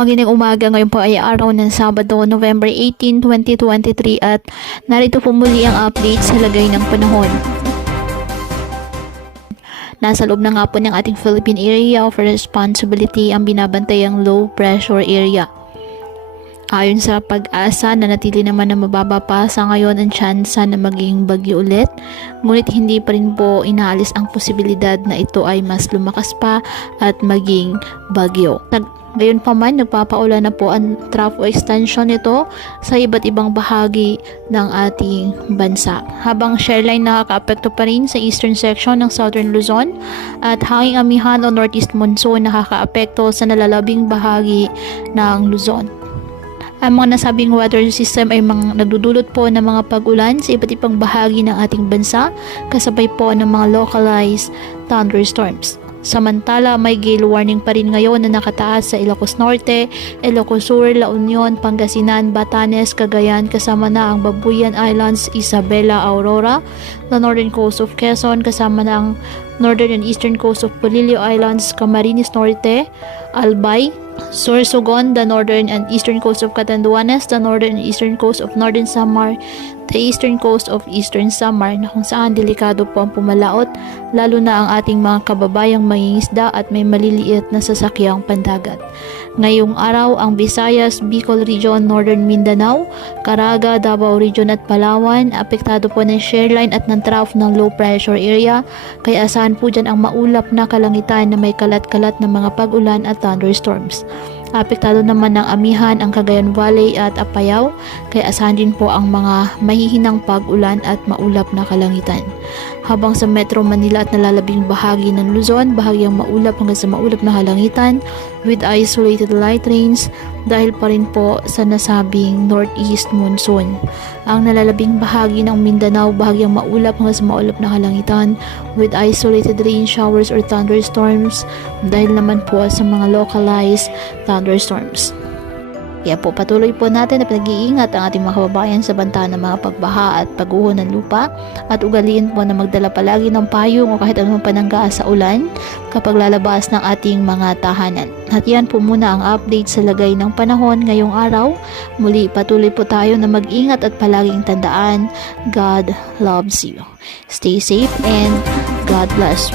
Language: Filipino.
Magandang umaga, ngayon po ay araw ng Sabado, November 18, 2023 at narito po muli ang update sa lagay ng panahon. Nasa loob na nga po ng ating Philippine Area of Responsibility ang binabantayang low pressure area. Ayon sa Pag-asa, nanatili naman na mababa pa sa ngayon ang tsansa na maging bagyo ulit, ngunit hindi pa rin po inaalis ang posibilidad na ito ay mas lumakas pa at maging bagyo. Ngayon pa man, nagpapaulan na po ang trough o extension nito sa iba't ibang bahagi ng ating bansa. Habang shoreline nakakaapekto pa rin sa eastern section ng southern Luzon at hanging amihan o northeast monsoon nakakaapekto sa nalalabing bahagi ng Luzon. Ang mga nasabing weather system ay nagdudulot po ng mga pag-ulan sa iba't ibang bahagi ng ating bansa kasabay po ng mga localized thunderstorms. Samantala, may gale warning pa rin ngayon na nakataas sa Ilocos Norte, Ilocos Sur, La Union, Pangasinan, Batanes, Cagayan, kasama na ang Babuyan Islands, Isabela, Aurora, the northern coast of Quezon, kasama na ang northern and eastern coast of Polillo Islands, Camarines Norte, Albay, Sorsogon, the northern and eastern coast of Catanduanes, the northern and eastern coast of Northern Samar, the eastern coast of Eastern Samar na kung saan delikado po ang pumalaot, lalo na ang ating mga kababayang mangingisda at may maliliit na sasakyang pandagat. Ngayong araw, ang Visayas, Bicol Region, Northern Mindanao, Caraga, Davao Region at Palawan, apektado po ng shoreline at ng trough ng low pressure area, kaya asahan po dyan ang maulap na kalangitan na may kalat-kalat na mga pag-ulan at thunderstorms. Apektado naman ng amihan ang Cagayan Valley at Apayao, kaya asahan din po ang mga mahihinang pag-ulan at maulap na kalangitan. Habang sa Metro Manila at nalalabing bahagi ng Luzon, bahagyang maulap hanggang sa maulap na kalangitan with isolated light rains dahil pa rin po sa nasabing northeast monsoon. Ang nalalabing bahagi ng Mindanao, bahagyang maulap hanggang sa maulap na kalangitan with isolated rain showers or thunderstorms dahil naman po sa mga localized thunderstorms. Kaya po patuloy po natin na pinag-iingat ang ating mga kababayan sa banta ng mga pagbaha at pagguho ng lupa at ugaliin po na magdala palagi ng payong o kahit anong panangga sa ulan kapag lalabas ng ating mga tahanan. At yan po muna ang update sa lagay ng panahon ngayong araw. Muli patuloy po tayo na mag-ingat at palaging tandaan, God loves you. Stay safe and God bless.